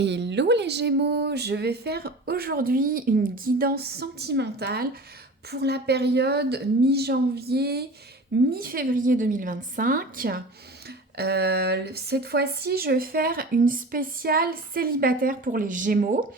Hello les Gémeaux, je vais faire aujourd'hui une guidance sentimentale pour la période mi-janvier, mi-février 2025. Cette fois-ci, je vais faire une spéciale célibataire pour les Gémeaux.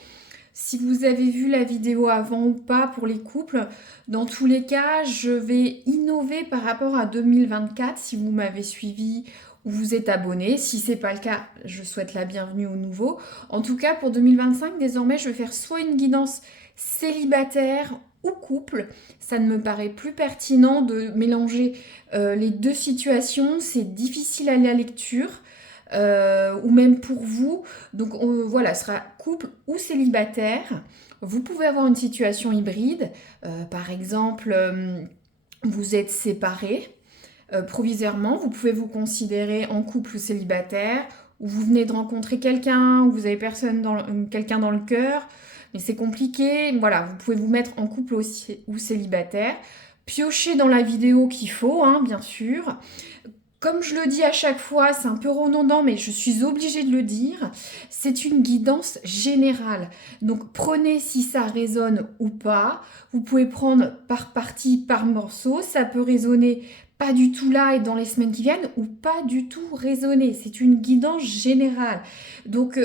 Si vous avez vu la vidéo avant ou pas pour les couples, dans tous les cas, je vais innover par rapport à 2024 si vous m'avez suivi ou vous êtes abonné. Si ce n'est pas le cas, je souhaite la bienvenue aux nouveaux. En tout cas, pour 2025, désormais, je vais faire soit une guidance célibataire ou couple. Ça ne me paraît plus pertinent de mélanger les deux situations. C'est difficile à la lecture. Ou même pour vous. Donc voilà, ce sera couple ou célibataire. Vous pouvez avoir une situation hybride. Par exemple, vous êtes séparés provisoirement. Vous pouvez vous considérer en couple ou célibataire. Ou vous venez de rencontrer quelqu'un, ou vous avez quelqu'un dans le cœur. Mais c'est compliqué. Voilà, vous pouvez vous mettre en couple ou célibataire. Piochez dans la vidéo qu'il faut, hein, bien sûr. Comme je le dis à chaque fois, c'est un peu redondant, mais je suis obligée de le dire, c'est une guidance générale. Donc prenez si ça résonne ou pas. Vous pouvez prendre par partie, par morceau. Ça peut résonner pas du tout là et dans les semaines qui viennent, ou pas du tout résonner. C'est une guidance générale. Donc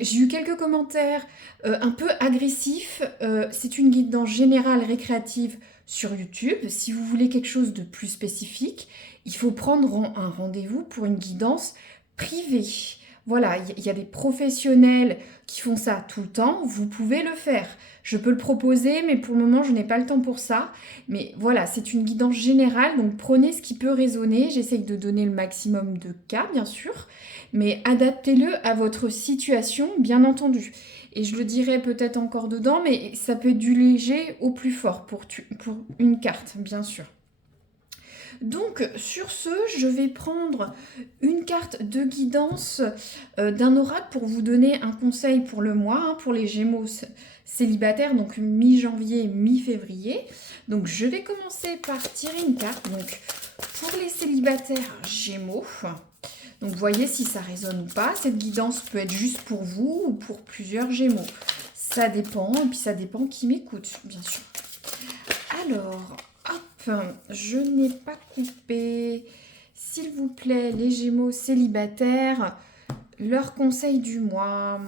j'ai eu quelques commentaires un peu agressifs. C'est une guidance générale récréative sur YouTube. Si vous voulez quelque chose de plus spécifique, il faut prendre un rendez-vous pour une guidance privée. Voilà, il y a des professionnels qui font ça tout le temps, vous pouvez le faire. Je peux le proposer, mais pour le moment, je n'ai pas le temps pour ça. Mais voilà, c'est une guidance générale, donc prenez ce qui peut résonner. J'essaye de donner le maximum de cas, bien sûr, mais adaptez-le à votre situation, bien entendu. Et je le dirai peut-être encore dedans, mais ça peut être du léger au plus fort pour une carte, bien sûr. Donc sur ce, je vais prendre une carte de guidance d'un oracle pour vous donner un conseil pour le mois, hein, pour les Gémeaux célibataires, donc mi-janvier, mi-février. Donc je vais commencer par tirer une carte. Donc pour les célibataires Gémeaux, donc voyez si ça résonne ou pas. Cette guidance peut être juste pour vous ou pour plusieurs Gémeaux. Ça dépend, et puis ça dépend qui m'écoute, bien sûr. Alors, je n'ai pas coupé. S'il vous plaît, les Gémeaux célibataires, leur conseil du mois.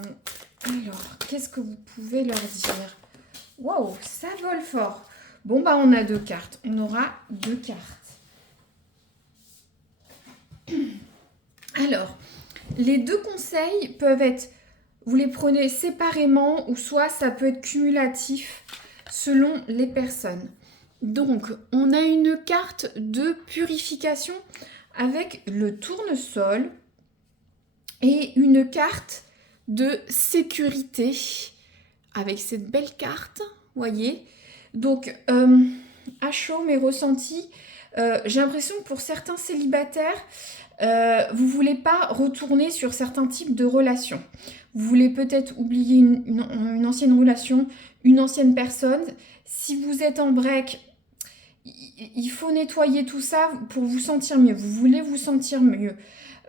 Alors, qu'est-ce que vous pouvez leur dire? Waouh, ça vole fort. Bon, bah, on a deux cartes. On aura deux cartes. Alors, les deux conseils peuvent être, vous les prenez séparément ou soit ça peut être cumulatif selon les personnes. Donc, on a une carte de purification avec le tournesol et une carte de sécurité avec cette belle carte, voyez. Donc, à chaud, mes ressentis, j'ai l'impression que pour certains célibataires, vous ne voulez pas retourner sur certains types de relations. Vous voulez peut-être oublier une ancienne relation, une ancienne personne. Si vous êtes en break, il faut nettoyer tout ça pour vous sentir mieux. Vous voulez vous sentir mieux.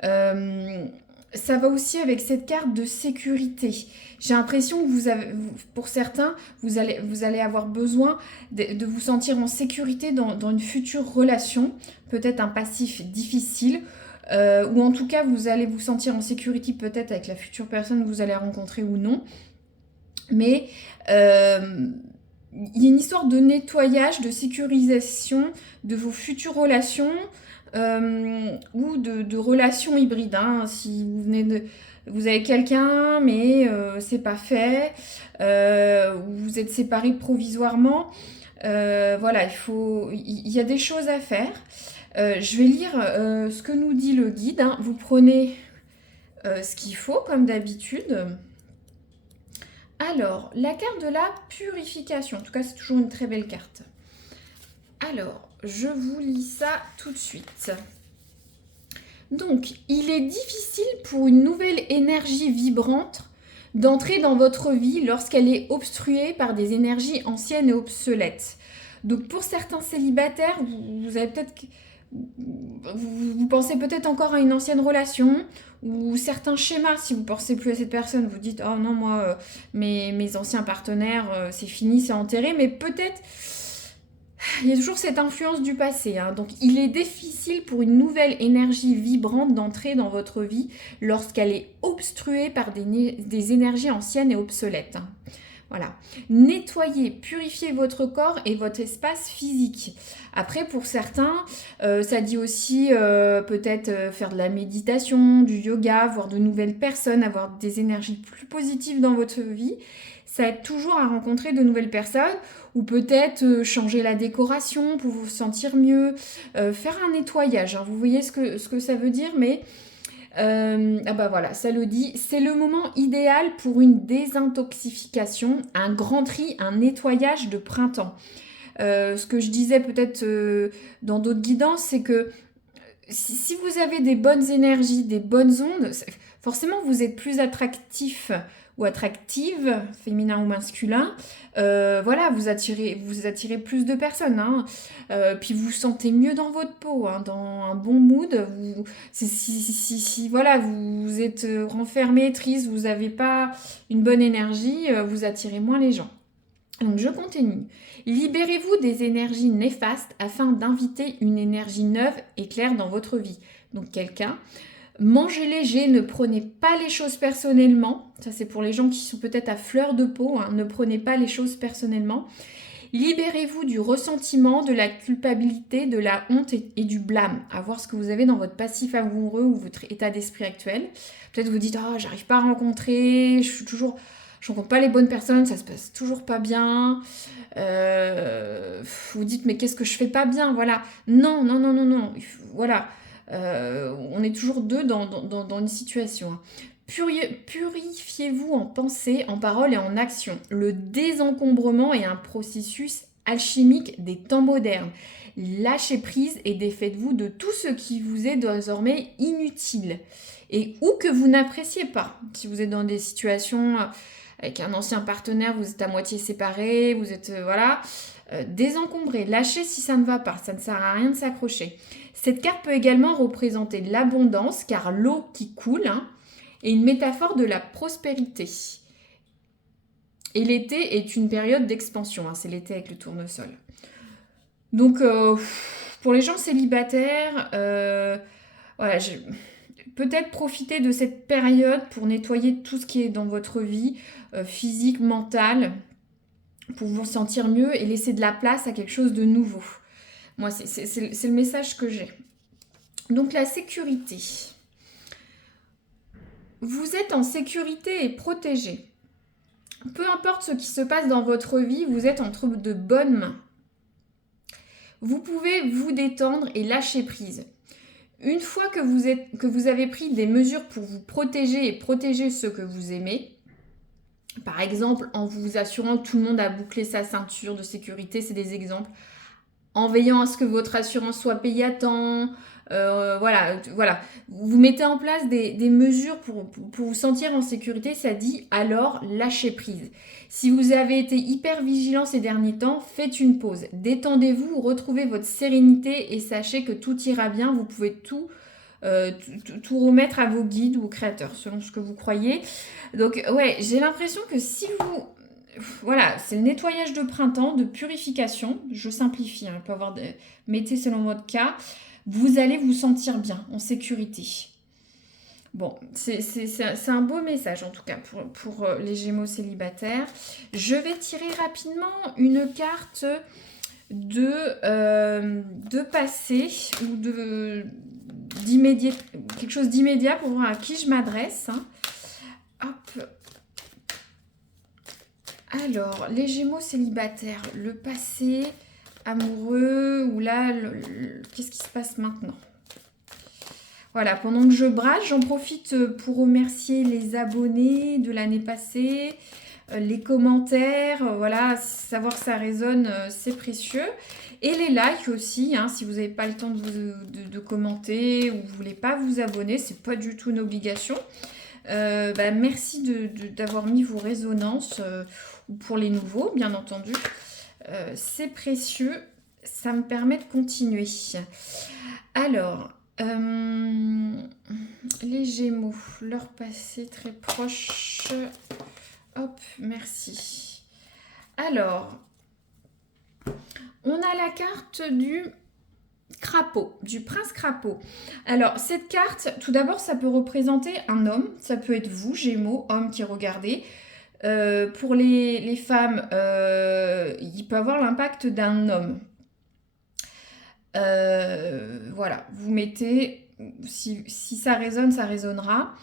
Ça va aussi avec cette carte de sécurité. J'ai l'impression que pour certains, vous allez avoir besoin de vous sentir en sécurité dans une future relation, peut-être un passif difficile, ou en tout cas, vous allez vous sentir en sécurité peut-être avec la future personne que vous allez rencontrer ou non. Mais il y a une histoire de nettoyage, de sécurisation de vos futures relations ou de relations hybrides. Hein. Si vous avez quelqu'un, mais c'est pas fait, vous êtes séparés provisoirement, voilà, il y a des choses à faire. Je vais lire ce que nous dit le guide. Hein. Vous prenez ce qu'il faut, comme d'habitude. Alors, la carte de la purification. En tout cas, c'est toujours une très belle carte. Alors, je vous lis ça tout de suite. Donc, il est difficile pour une nouvelle énergie vibrante d'entrer dans votre vie lorsqu'elle est obstruée par des énergies anciennes et obsolètes. Donc, pour certains célibataires, vous avez peut-être vous pensez peut-être encore à une ancienne relation ou certains schémas. Si vous ne pensez plus à cette personne, vous dites oh non, moi, mes anciens partenaires, c'est fini, c'est enterré. Mais peut-être, il y a toujours cette influence du passé, hein. Donc il est difficile pour une nouvelle énergie vibrante d'entrer dans votre vie lorsqu'elle est obstruée par des énergies anciennes et obsolètes, hein. Voilà. Nettoyez, purifiez votre corps et votre espace physique. Après, pour certains, ça dit aussi peut-être faire de la méditation, du yoga, voir de nouvelles personnes, avoir des énergies plus positives dans votre vie. Ça aide toujours à rencontrer de nouvelles personnes ou peut-être changer la décoration pour vous sentir mieux, faire un nettoyage, hein. Vous voyez ce que ça veut dire, mais ah bah voilà, ça le dit. C'est le moment idéal pour une désintoxification, un grand tri, un nettoyage de printemps. Ce que je disais peut-être dans d'autres guidances, c'est que si vous avez des bonnes énergies, des bonnes ondes, forcément vous êtes plus attractif ou attractive, féminin ou masculin. Voilà, vous attirez plus de personnes, hein. Puis vous vous sentez mieux dans votre peau, hein, dans un bon mood. Si voilà, vous êtes renfermé, triste, vous n'avez pas une bonne énergie, vous attirez moins les gens. Donc je continue. Libérez-vous des énergies néfastes afin d'inviter une énergie neuve et claire dans votre vie. Donc quelqu'un. Mangez léger, ne prenez pas les choses personnellement. Ça c'est pour les gens qui sont peut-être à fleur de peau, hein. Ne prenez pas les choses personnellement. Libérez-vous du ressentiment, de la culpabilité, de la honte et du blâme. À voir ce que vous avez dans votre passif amoureux ou votre état d'esprit actuel. Peut-être vous dites oh, j'arrive pas à rencontrer, je rencontre pas les bonnes personnes, ça se passe toujours pas bien. Vous dites mais qu'est-ce que je fais pas bien, voilà. Non, non, non, non, non. Voilà. On est toujours deux dans une situation, hein. Purifiez-vous en pensée, en parole et en action. Le désencombrement est un processus alchimique des temps modernes. Lâchez prise et défaites-vous de tout ce qui vous est désormais inutile et ou que vous n'appréciez pas. Si vous êtes dans des situations avec un ancien partenaire, vous êtes à moitié séparés, vous êtes voilà, désencombrez, lâchez si ça ne va pas, ça ne sert à rien de s'accrocher. Cette carte peut également représenter l'abondance car l'eau qui coule, hein, est une métaphore de la prospérité. Et l'été est une période d'expansion, hein, c'est l'été avec le tournesol. Donc pour les gens célibataires, voilà, peut-être profiter de cette période pour nettoyer tout ce qui est dans votre vie, physique, mentale, pour vous sentir mieux et laisser de la place à quelque chose de nouveau. Moi, c'est le message que j'ai. Donc la sécurité. Vous êtes en sécurité et protégé. Peu importe ce qui se passe dans votre vie, vous êtes entre de bonnes mains. Vous pouvez vous détendre et lâcher prise. Une fois que vous avez pris des mesures pour vous protéger et protéger ceux que vous aimez, par exemple en vous assurant que tout le monde a bouclé sa ceinture de sécurité, c'est des exemples, en veillant à ce que votre assurance soit payée à temps, voilà. Vous mettez en place des mesures pour vous sentir en sécurité, ça dit alors lâchez prise. Si vous avez été hyper vigilant ces derniers temps, faites une pause. Détendez-vous, retrouvez votre sérénité et sachez que tout ira bien. Vous pouvez tout remettre à vos guides ou aux créateurs, selon ce que vous croyez. Donc ouais, j'ai l'impression que si vous... Voilà, c'est le nettoyage de printemps, de purification. Je simplifie, hein, il peut y avoir mettez selon votre cas. Vous allez vous sentir bien, en sécurité. Bon, c'est un beau message en tout cas pour les Gémeaux célibataires. Je vais tirer rapidement une carte de passé ou d'immédiat, quelque chose d'immédiat pour voir à qui je m'adresse, hein. Hop. Alors, les Gémeaux célibataires, le passé, amoureux, ou là, qu'est-ce qui se passe maintenant? Voilà, pendant que je brade, j'en profite pour remercier les abonnés de l'année passée, les commentaires, voilà, savoir que ça résonne, c'est précieux. Et les likes aussi, hein, si vous n'avez pas le temps de commenter ou vous ne voulez pas vous abonner, c'est pas du tout une obligation. Merci d'avoir mis vos résonances, ou pour les nouveaux, bien entendu. C'est précieux. ça me permet de continuer. Alors, les Gémeaux, leur passé très proche. Hop, merci. Alors, on a la carte du crapaud, du prince crapaud. Alors, cette carte, tout d'abord, ça peut représenter un homme. Ça peut être vous, Gémeaux, homme qui regardez. Pour les femmes, il peut avoir l'impact d'un homme. Voilà, vous mettez, si ça résonne, ça résonnera.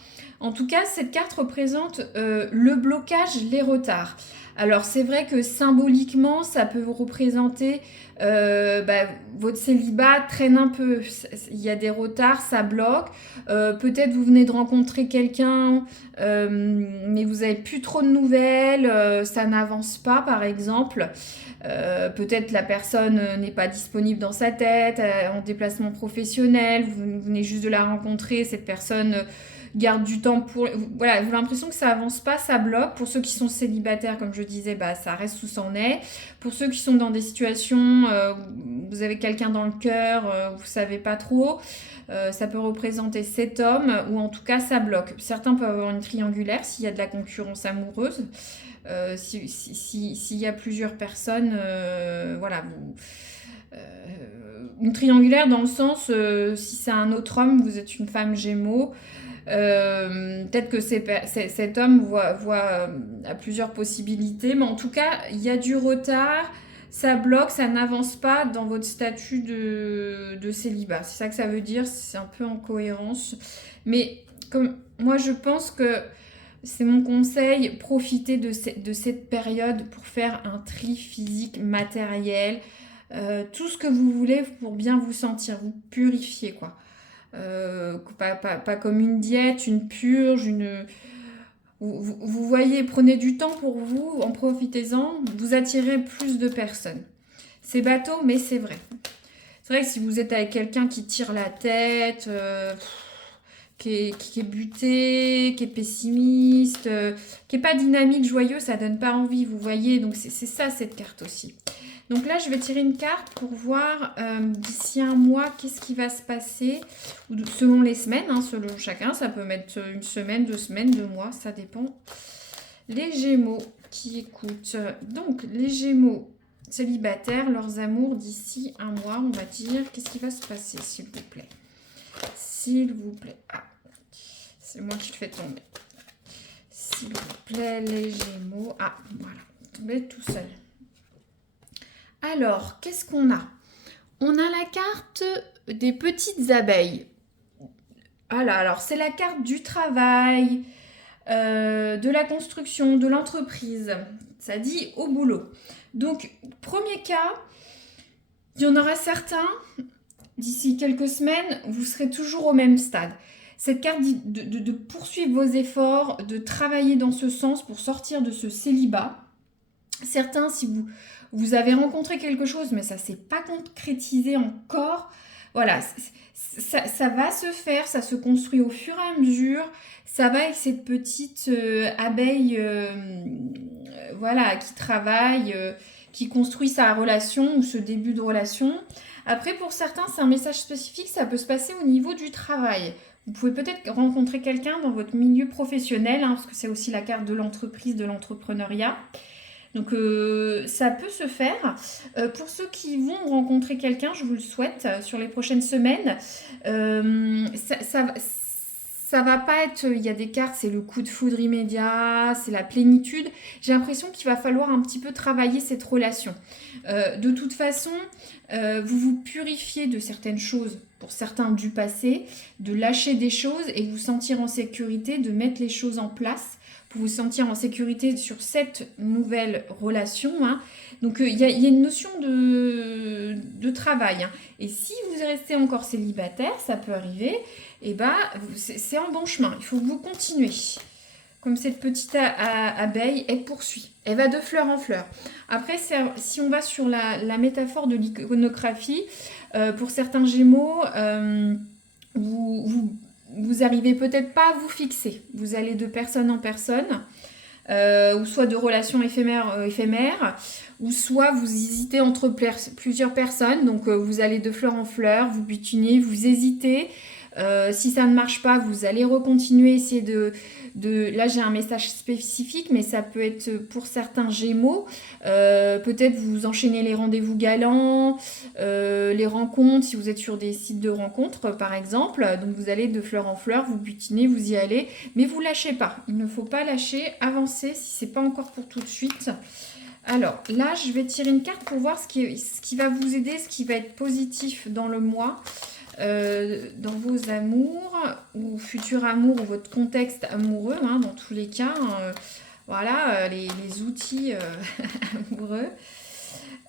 En tout cas, cette carte représente le blocage, les retards. Alors, c'est vrai que symboliquement, ça peut vous représenter votre célibat traîne un peu. Il y a des retards, ça bloque. Peut-être vous venez de rencontrer quelqu'un, mais vous n'avez plus trop de nouvelles, ça n'avance pas, par exemple. Peut-être la personne n'est pas disponible dans sa tête, en déplacement professionnel, vous venez juste de la rencontrer, cette personne garde du temps pour... Voilà, vous avez l'impression que ça avance pas, ça bloque. Pour ceux qui sont célibataires, comme je disais, ça reste où c'en est. Pour ceux qui sont dans des situations, vous avez quelqu'un dans le cœur, vous savez pas trop, ça peut représenter cet homme, ou en tout cas ça bloque. Certains peuvent avoir une triangulaire s'il y a de la concurrence amoureuse. S'il y a plusieurs personnes, voilà, une triangulaire dans le sens, si c'est un autre homme, vous êtes une femme Gémeaux, peut-être que cet homme voit à plusieurs possibilités, mais en tout cas, il y a du retard, ça bloque, ça n'avance pas dans votre statut de célibat. C'est ça que ça veut dire, c'est un peu en cohérence. Mais comme moi, je pense que c'est mon conseil, profitez de cette période pour faire un tri physique, matériel, tout ce que vous voulez pour bien vous sentir, vous purifier, quoi. Pas comme une diète, une purge, vous voyez, prenez du temps pour vous, en profitez-en, vous attirez plus de personnes. C'est bateau, mais c'est vrai. C'est vrai que si vous êtes avec quelqu'un qui tire la tête, qui est buté, qui est pessimiste, qui est pas dynamique, joyeux, ça donne pas envie, vous voyez. Donc c'est ça cette carte aussi. Donc là, je vais tirer une carte pour voir d'ici un mois, qu'est-ce qui va se passer, selon les semaines, hein, selon chacun. Ça peut mettre une semaine, 2 semaines, 2 mois, ça dépend. Les Gémeaux qui écoutent. Donc, les Gémeaux célibataires, leurs amours d'ici un mois, on va dire. Qu'est-ce qui va se passer, s'il vous plaît? S'il vous plaît. Ah, c'est moi qui le fais tomber. S'il vous plaît, les Gémeaux. Ah, voilà, tombé tout seul. Alors, qu'est-ce qu'on a? On a la carte des petites abeilles. Alors c'est la carte du travail, de la construction, de l'entreprise. Ça dit au boulot. Donc, premier cas, il y en aura certains, d'ici quelques semaines, vous serez toujours au même stade. Cette carte dit de poursuivre vos efforts, de travailler dans ce sens pour sortir de ce célibat. Certains, si vous avez rencontré quelque chose, mais ça ne s'est pas concrétisé encore, voilà, ça va se faire, ça se construit au fur et à mesure. Ça va avec cette petite abeille voilà, qui travaille, qui construit sa relation ou ce début de relation. Après, pour certains, c'est un message spécifique, ça peut se passer au niveau du travail. Vous pouvez peut-être rencontrer quelqu'un dans votre milieu professionnel, hein, parce que c'est aussi la carte de l'entreprise, de l'entrepreneuriat. Donc ça peut se faire. Pour ceux qui vont rencontrer quelqu'un, je vous le souhaite, sur les prochaines semaines, ça va pas être, il y a des cartes, c'est le coup de foudre immédiat, c'est la plénitude. J'ai l'impression qu'il va falloir un petit peu travailler cette relation. De toute façon, vous vous purifiez de certaines choses, pour certains du passé, de lâcher des choses et vous sentir en sécurité, de mettre les choses en place pour vous sentir en sécurité sur cette nouvelle relation. Hein. Donc, il y a une notion de travail. Hein. Et si vous restez encore célibataire, ça peut arriver, et c'est en bon chemin. Il faut que vous continuez. Comme cette petite abeille, elle poursuit. Elle va de fleur en fleur. Après, si on va sur la métaphore de l'iconographie, pour certains Gémeaux, vous arrivez peut-être pas à vous fixer. Vous allez de personne en personne. ou soit de relations éphémères, ou soit vous hésitez entre plusieurs personnes, donc vous allez de fleur en fleur, vous butinez, vous hésitez. Si ça ne marche pas, vous allez recontinuer, essayer Là, j'ai un message spécifique, mais ça peut être pour certains Gémeaux. Peut-être vous enchaînez les rendez-vous galants, les rencontres, si vous êtes sur des sites de rencontres, par exemple. Donc, vous allez de fleur en fleur, vous butinez, vous y allez, mais vous lâchez pas. Il ne faut pas lâcher, avancer si c'est pas encore pour tout de suite. Alors, là, je vais tirer une carte pour voir ce qui va vous aider, ce qui va être positif dans le mois. Dans vos amours ou futurs amours ou votre contexte amoureux, hein, dans tous les cas, voilà, les outils amoureux.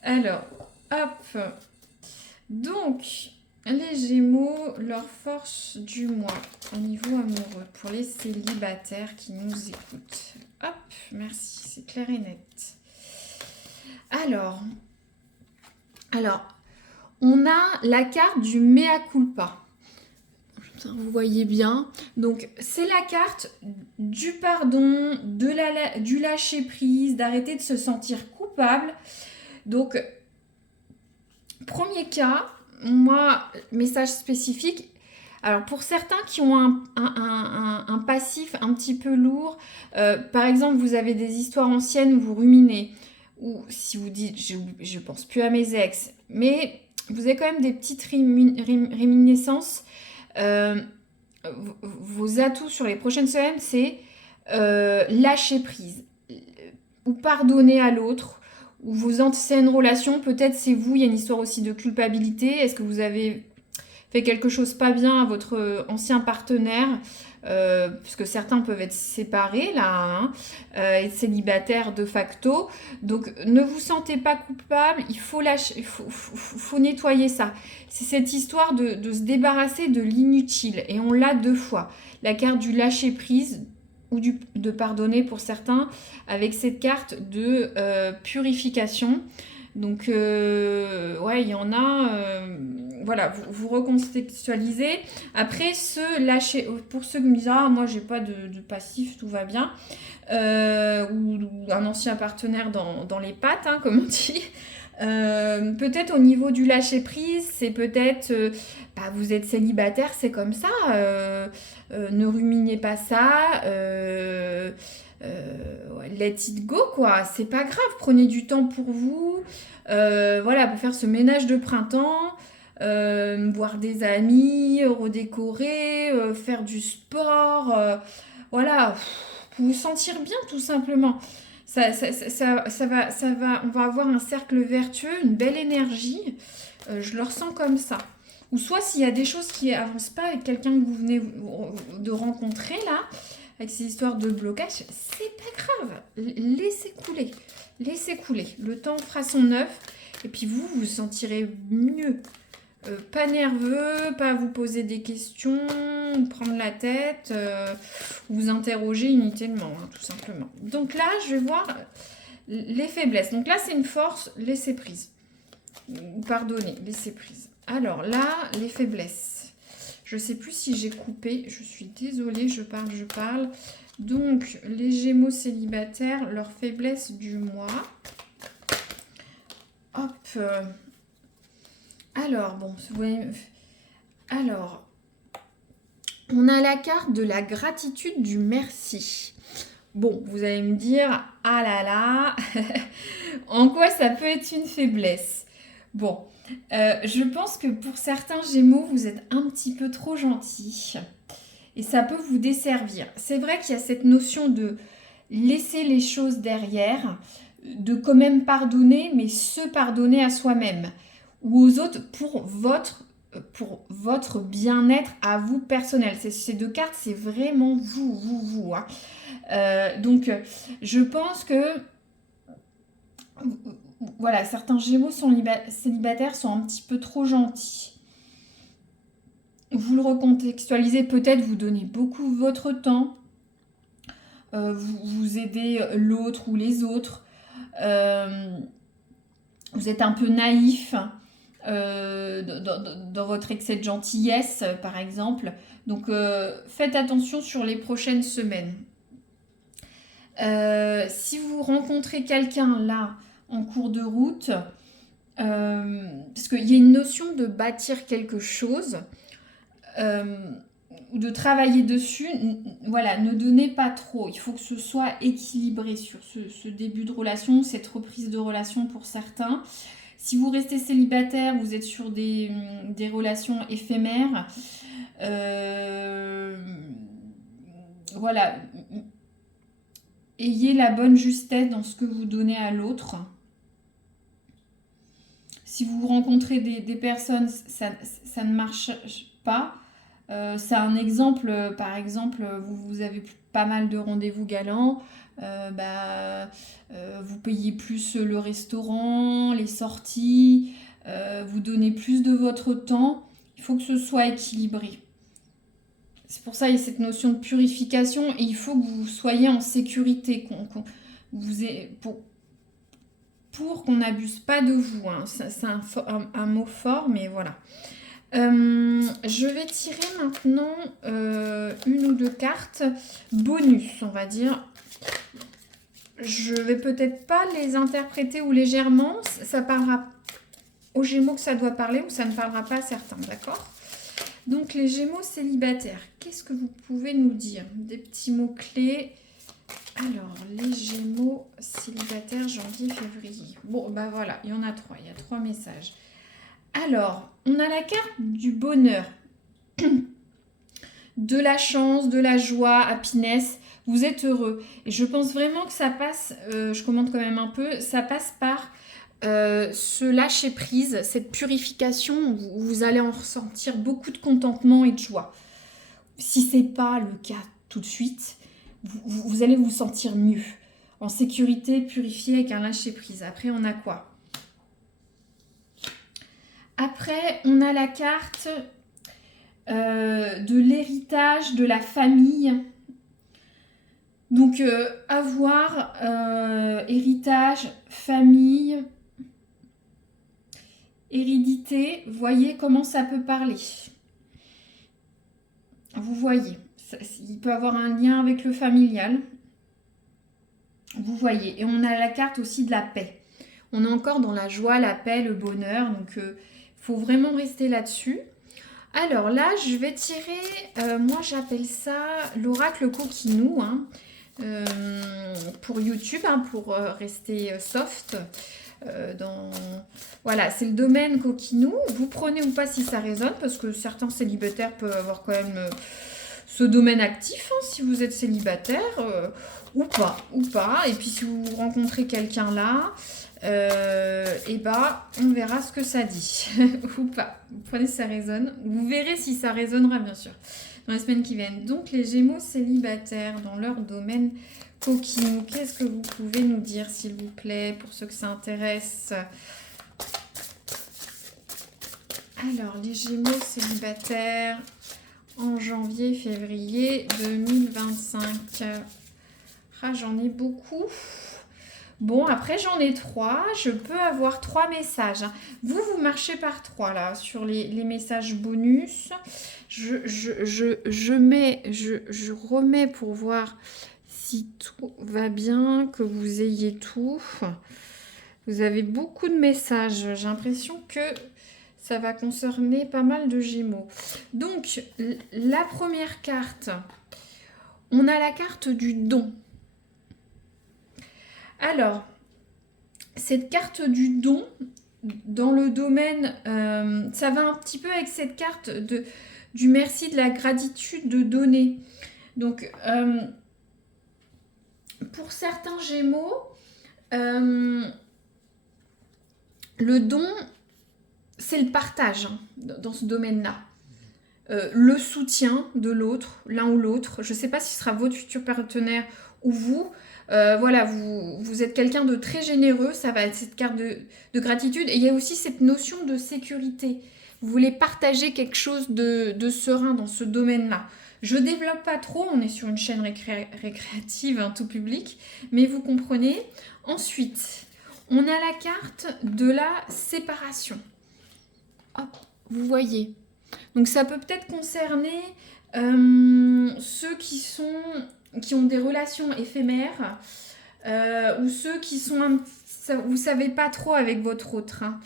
Alors, hop, donc, les Gémeaux, leur force du mois au niveau amoureux pour les célibataires qui nous écoutent. Hop, merci, c'est clair et net. Alors, on a la carte du mea culpa. Vous voyez bien. Donc, c'est la carte du pardon, du lâcher prise, d'arrêter de se sentir coupable. Donc, premier cas, moi, message spécifique. Alors, pour certains qui ont un passif un petit peu lourd, par exemple, vous avez des histoires anciennes où vous ruminez, ou si vous dites, je pense plus à mes ex, mais vous avez quand même des petites réminiscences. Vos atouts sur les prochaines semaines, c'est lâcher prise ou pardonner à l'autre, ou vos anciennes relations, peut-être c'est vous, il y a une histoire aussi de culpabilité. Est-ce que vous avez fait quelque chose pas bien à votre ancien partenaire, puisque certains peuvent être séparés là, être célibataires de facto. Donc ne vous sentez pas coupable, il faut lâcher, faut nettoyer ça. C'est cette histoire de se débarrasser de l'inutile, et on l'a 2 fois. La carte du lâcher prise ou de pardonner pour certains, avec cette carte de purification. Donc, ouais, il y en a, voilà, vous recontextualisez. Après, pour ceux qui me disent, ah, moi, j'ai pas de passif, tout va bien, ou un ancien partenaire dans les pattes, hein, comme on dit. Peut-être au niveau du lâcher prise, c'est peut-être, vous êtes célibataire, c'est comme ça, ne ruminez pas ça, let it go, quoi, c'est pas grave, prenez du temps pour vous, voilà, pour faire ce ménage de printemps, voir des amis, redécorer, faire du sport, voilà, pour vous sentir bien tout simplement. On va avoir un cercle vertueux, une belle énergie, je le ressens comme ça. Ou soit s'il y a des choses qui avancent pas avec quelqu'un que vous venez de rencontrer là, avec ces histoires de blocage, c'est pas grave. Laissez couler. Laissez couler. Le temps fera son œuvre. Et puis vous vous sentirez mieux. Pas nerveux, pas vous poser des questions, prendre la tête, vous interroger inutilement, hein, tout simplement. Donc là, je vais voir les faiblesses. Donc là, c'est une force, laissez prise. Pardonnez, laissez prise. Alors là, les faiblesses. Je ne sais plus si j'ai coupé. Je suis désolée, je parle. Donc, les Gémeaux célibataires, leur faiblesse du mois. Hop. Alors, bon, vous voyez... Alors, on a la carte de la gratitude du merci. Bon, vous allez me dire, ah là là, en quoi ça peut être une faiblesse? Bon, je pense que pour certains Gémeaux, vous êtes un petit peu trop gentil et ça peut vous desservir. C'est vrai qu'il y a cette notion de laisser les choses derrière, de quand même pardonner, mais se pardonner à soi-même ou aux autres pour votre bien-être à vous personnel. Ces 2 cartes, c'est vraiment vous. Hein. Donc, je pense que voilà, certains Gémeaux célibataires sont un petit peu trop gentils. Vous le recontextualisez, peut-être vous donnez beaucoup votre temps, vous aidez l'autre ou les autres, vous êtes un peu naïf dans votre excès de gentillesse, par exemple. Donc, faites attention sur les prochaines semaines. Si vous rencontrez quelqu'un là en cours de route, parce qu'il y a une notion de bâtir quelque chose, euh, de travailler dessus, voilà, ne donnez pas trop. Il faut que ce soit équilibré sur ce début de relation, cette reprise de relation pour certains. Si vous restez célibataire, vous êtes sur des relations éphémères. Voilà, ayez la bonne justesse dans ce que vous donnez à l'autre. Si vous rencontrez des personnes, ça ne marche pas. C'est un exemple, par exemple, vous avez pas mal de rendez-vous galants, vous payez plus le restaurant, les sorties, vous donnez plus de votre temps. Il faut que ce soit équilibré. C'est pour ça qu'il y a cette notion de purification et il faut que vous soyez en sécurité, pour qu'on n'abuse pas de vous. Hein. C'est un mot fort, mais voilà. Je vais tirer maintenant une ou deux cartes bonus, on va dire. Je vais peut-être pas les interpréter ou légèrement. Ça parlera aux Gémeaux que ça doit parler ou ça ne parlera pas à certains, d'accord ? Donc les Gémeaux célibataires, qu'est-ce que vous pouvez nous dire ? Des petits mots-clés. Alors, les Gémeaux célibataires, janvier, février. Bon, bah voilà, il y en a 3. Il y a 3 messages. Alors, on a la carte du bonheur, de la chance, de la joie, happiness. Vous êtes heureux. Et je pense vraiment que ça passe, je commente quand même un peu, ça passe par ce lâcher prise, cette purification où vous allez en ressentir beaucoup de contentement et de joie. Si ce n'est pas le cas tout de suite, vous allez vous sentir mieux, en sécurité, purifié avec un lâcher prise. Après, on a quoi ? Après, on a la carte de l'héritage, de la famille. Donc, avoir héritage, famille, hérédité, voyez comment ça peut parler. Vous voyez, il peut avoir un lien avec le familial. Vous voyez, et on a la carte aussi de la paix. On est encore dans la joie, la paix, le bonheur, donc il faut vraiment rester là-dessus. Alors là, je vais tirer, moi j'appelle ça l'oracle coquinou, hein, pour YouTube, hein, pour rester soft. Voilà, c'est le domaine coquinou. Vous prenez ou pas si ça résonne, parce que certains célibataires peuvent avoir quand même ce domaine actif, hein, si vous êtes célibataire, ou pas. Et puis si vous rencontrez quelqu'un là, on verra ce que ça dit ou pas. Vous prenez si ça résonne, vous verrez si ça résonnera bien sûr dans les semaines qui viennent. Donc les Gémeaux célibataires dans leur domaine coquinou, qu'est-ce que vous pouvez nous dire s'il vous plaît pour ceux que ça intéresse? Alors les Gémeaux célibataires en janvier, février 2025. Ah, j'en ai beaucoup. Bon, après, j'en ai 3. Je peux avoir 3 messages. Vous marchez par 3, là, sur les messages bonus. Je remets pour voir si tout va bien, que vous ayez tout. Vous avez beaucoup de messages. J'ai l'impression que ça va concerner pas mal de Gémeaux. Donc, la première carte, on a la carte du don. Alors, cette carte du don, dans le domaine, ça va un petit peu avec cette carte du merci, de la gratitude, de donner. Donc, pour certains Gémeaux, le don, c'est le partage, hein, dans ce domaine-là. Le soutien de l'autre, l'un ou l'autre. Je ne sais pas si ce sera votre futur partenaire ou vous. Voilà, vous êtes quelqu'un de très généreux, ça va être cette carte de gratitude. Et il y a aussi cette notion de sécurité. Vous voulez partager quelque chose de serein dans ce domaine-là. Je ne développe pas trop, on est sur une chaîne récréative, hein, tout public, mais vous comprenez. Ensuite, on a la carte de la séparation. Hop, vous voyez. Donc ça peut peut-être concerner ceux qui sont qui ont des relations éphémères, ou ceux qui sont vous savez pas trop avec votre autre. Hein.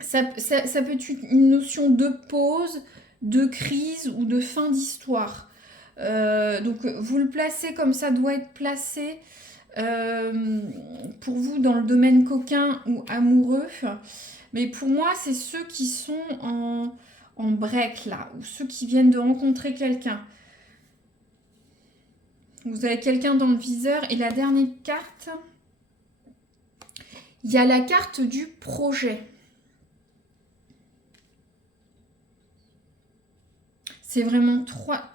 Ça peut être une notion de pause, de crise ou de fin d'histoire. Donc vous le placez comme ça doit être placé pour vous dans le domaine coquin ou amoureux. Mais pour moi, c'est ceux qui sont en break là, ou ceux qui viennent de rencontrer quelqu'un. Vous avez quelqu'un dans le viseur. Et la dernière carte, il y a la carte du projet. C'est vraiment trois...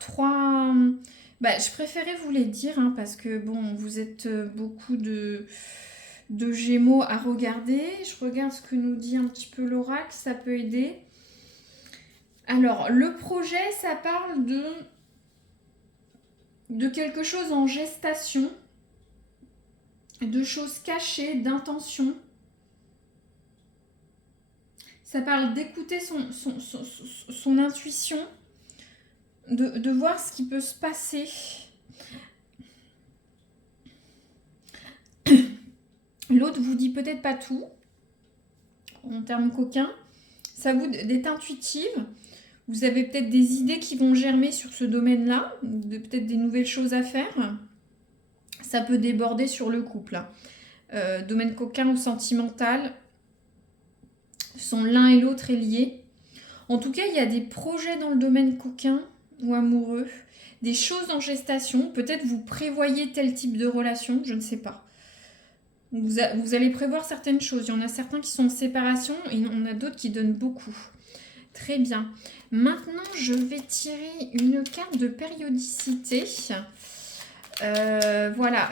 Bah, je préférais vous les dire, hein, parce que bon, vous êtes beaucoup de Gémeaux à regarder. Je regarde ce que nous dit un petit peu l'oracle, ça peut aider. Alors, le projet, ça parle de quelque chose en gestation, de choses cachées, d'intentions. Ça parle d'écouter son intuition, de voir ce qui peut se passer. L'autre vous dit peut-être pas tout, en termes coquins. Ça vous d'être intuitive. Vous avez peut-être des idées qui vont germer sur ce domaine-là, peut-être des nouvelles choses à faire. Ça peut déborder sur le couple. Domaine coquin ou sentimental sont l'un et l'autre est liés. En tout cas, il y a des projets dans le domaine coquin ou amoureux, des choses en gestation. Peut-être vous prévoyez tel type de relation, je ne sais pas. Vous allez prévoir certaines choses. Il y en a certains qui sont en séparation et il y en a d'autres qui donnent beaucoup. Très bien. Maintenant, je vais tirer une carte de périodicité. Voilà,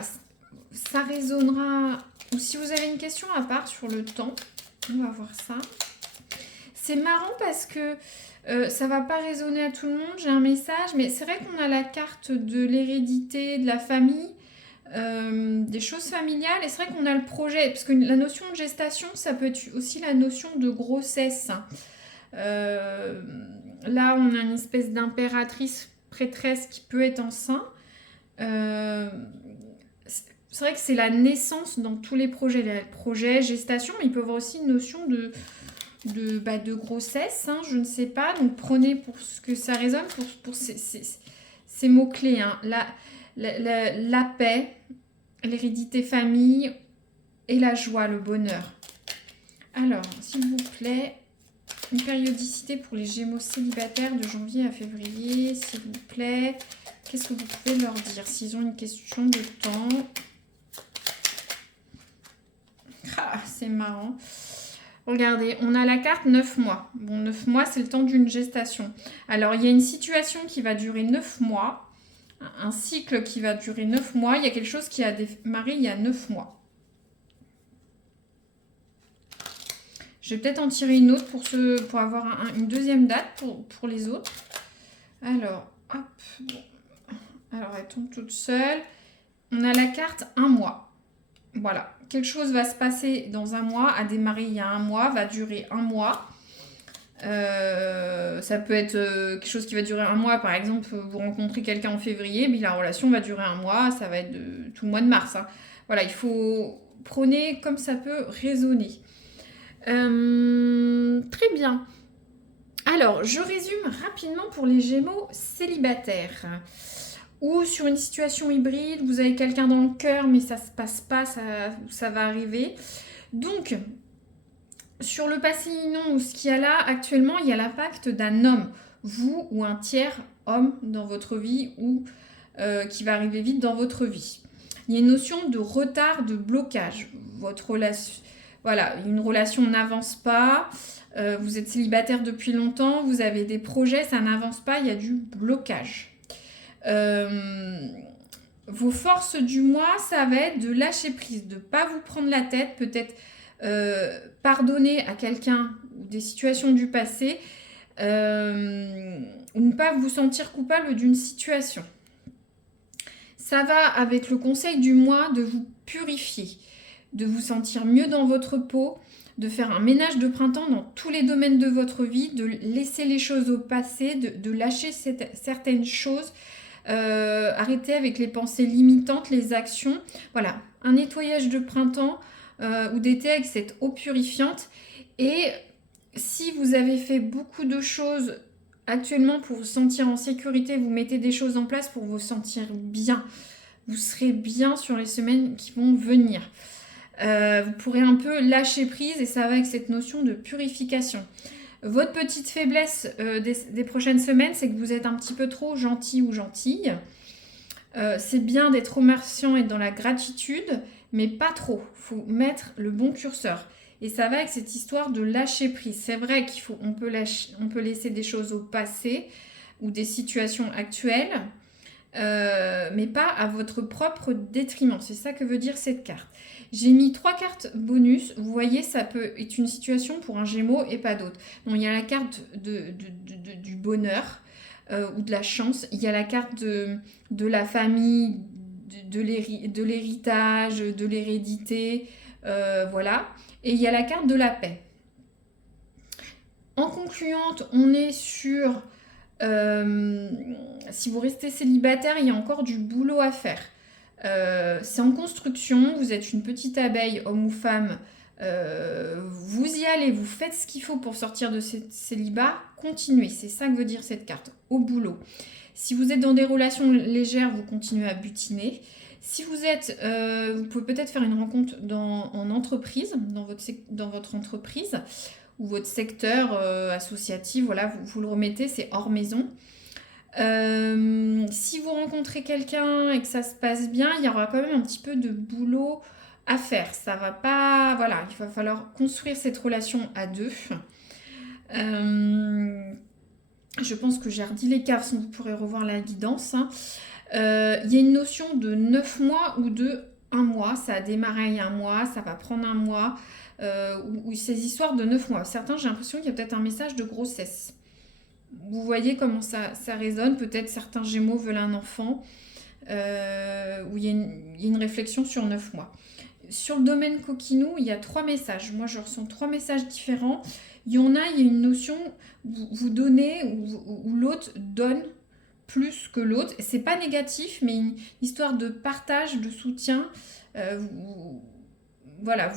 ça résonnera. Ou si vous avez une question à part sur le temps, on va voir ça. C'est marrant parce que ça va pas résonner à tout le monde. J'ai un message, mais c'est vrai qu'on a la carte de l'hérédité, de la famille, des choses familiales. Et c'est vrai qu'on a le projet, parce que la notion de gestation, ça peut être aussi la notion de grossesse. Là, on a une espèce d'impératrice prêtresse qui peut être enceinte. C'est vrai que c'est la naissance dans tous les projets. Les projets, gestation, mais il peut y avoir aussi une notion de grossesse, hein, je ne sais pas. Donc prenez pour ce que ça résonne, pour ces mots-clés. Hein. La paix, l'hérédité famille et la joie, le bonheur. Alors, s'il vous plaît, une périodicité pour les Gémeaux célibataires de janvier à février, s'il vous plaît. Qu'est-ce que vous pouvez leur dire s'ils ont une question de temps? Ah, c'est marrant. Regardez, on a la carte 9 mois. Bon, 9 mois, c'est le temps d'une gestation. Alors, il y a une situation qui va durer 9 mois. Un cycle qui va durer 9 mois. Il y a quelque chose qui a démarré il y a 9 mois. Je vais peut-être en tirer une autre pour avoir une deuxième date pour les autres. Alors, hop. Bon. Alors, elle tombe toute seule. On a la carte 1 mois. Voilà. Quelque chose va se passer dans 1 mois, a démarré il y a 1 mois, va durer 1 mois. Ça peut être quelque chose qui va durer 1 mois. Par exemple, vous rencontrez quelqu'un en février, mais la relation va durer 1 mois. Ça va être tout le mois de mars. Hein. Voilà, il faut prôner comme ça peut résonner. Très bien. Alors, je résume rapidement pour les Gémeaux célibataires. Ou sur une situation hybride, vous avez quelqu'un dans le cœur, mais ça ne se passe pas, ça va arriver. Donc, sur le passé non ou ce qu'il y a là, actuellement, il y a l'impact d'un homme, vous ou un tiers homme dans votre vie ou qui va arriver vite dans votre vie. Il y a une notion de retard, de blocage. Votre relation, voilà, une relation n'avance pas. Vous êtes célibataire depuis longtemps, vous avez des projets, ça n'avance pas, il y a du blocage. Vos forces du mois, ça va être de lâcher prise, de ne pas vous prendre la tête, peut-être pardonner à quelqu'un ou des situations du passé, ou ne pas vous sentir coupable d'une situation. Ça va avec le conseil du mois de vous purifier, de vous sentir mieux dans votre peau, de faire un ménage de printemps dans tous les domaines de votre vie, de laisser les choses au passé, de lâcher certaines choses. Arrêtez avec les pensées limitantes, les actions. Voilà, un nettoyage de printemps ou d'été avec cette eau purifiante. Et si vous avez fait beaucoup de choses actuellement pour vous sentir en sécurité, vous mettez des choses en place pour vous sentir bien. Vous serez bien sur les semaines qui vont venir. Vous pourrez un peu lâcher prise et ça va avec cette notion de purification. Votre petite faiblesse des prochaines semaines, c'est que vous êtes un petit peu trop gentil ou gentille. C'est bien d'être remerciant et dans la gratitude, mais pas trop. Il faut mettre le bon curseur. Et ça va avec cette histoire de lâcher prise. C'est vrai qu'on peut laisser des choses au passé ou des situations actuelles, mais pas à votre propre détriment. C'est ça que veut dire cette carte. J'ai mis 3 cartes bonus. Vous voyez, ça peut être une situation pour un Gémeaux et pas d'autre. Donc, il y a la carte du bonheur ou de la chance. Il y a la carte de la famille, de l'héritage, de l'hérédité. Voilà. Et il y a la carte de la paix. En concluante, on est sur... si vous restez célibataire, il y a encore du boulot à faire. C'est en construction, vous êtes une petite abeille, homme ou femme, vous y allez, vous faites ce qu'il faut pour sortir de ce célibat, continuez, c'est ça que veut dire cette carte, au boulot. Si vous êtes dans des relations légères, vous continuez à butiner. Si vous êtes, vous pouvez peut-être faire une rencontre en entreprise, dans votre entreprise, ou votre secteur associatif, voilà, vous le remettez, c'est hors maison. Si vous rencontrez quelqu'un et que ça se passe bien, il y aura quand même un petit peu de boulot à faire. Ça va pas... Voilà, il va falloir construire cette relation à deux. Je pense que j'ai redit les cartes, vous pourrez revoir la guidance. Il y a une notion de 9 mois ou de 1 mois. Ça a démarré il y a 1 mois, ça va prendre 1 mois. Ou ces histoires de 9 mois. Certains, j'ai l'impression qu'il y a peut-être un message de grossesse. Vous voyez comment ça résonne. Peut-être certains Gémeaux veulent un enfant. Où il y a une réflexion sur 9 mois. Sur le domaine coquinou, il y a 3 messages. Moi, je ressens 3 messages différents. Il y a une notion, vous donnez ou l'autre donne plus que l'autre. C'est pas négatif, mais une histoire de partage, de soutien. Voilà,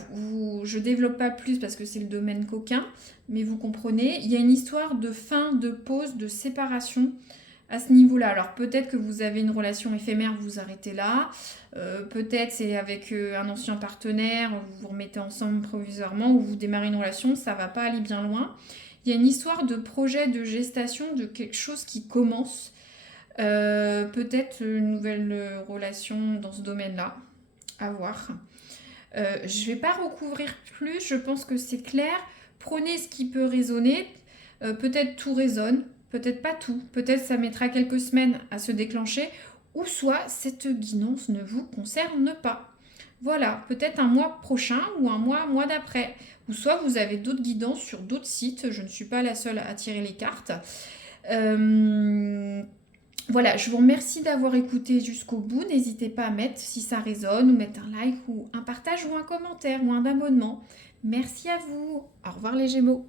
je développe pas plus parce que c'est le domaine coquin, mais vous comprenez. Il y a une histoire de fin, de pause, de séparation à ce niveau-là. Alors peut-être que vous avez une relation éphémère, vous arrêtez là. Peut-être c'est avec un ancien partenaire, vous vous remettez ensemble provisoirement ou vous démarrez une relation, ça va pas aller bien loin. Il y a une histoire de projet, de gestation, de quelque chose qui commence. Peut-être une nouvelle relation dans ce domaine-là, à voir. Je ne vais pas recouvrir plus, je pense que c'est clair. Prenez ce qui peut résonner. Peut-être tout résonne, peut-être pas tout. Peut-être ça mettra quelques semaines à se déclencher. Ou soit cette guidance ne vous concerne pas. Voilà, peut-être un mois prochain ou un mois d'après. Ou soit vous avez d'autres guidances sur d'autres sites. Je ne suis pas la seule à tirer les cartes. Voilà, je vous remercie d'avoir écouté jusqu'au bout. N'hésitez pas à mettre si ça résonne, ou mettre un like, ou un partage, ou un commentaire, ou un abonnement. Merci à vous. Au revoir les Gémeaux.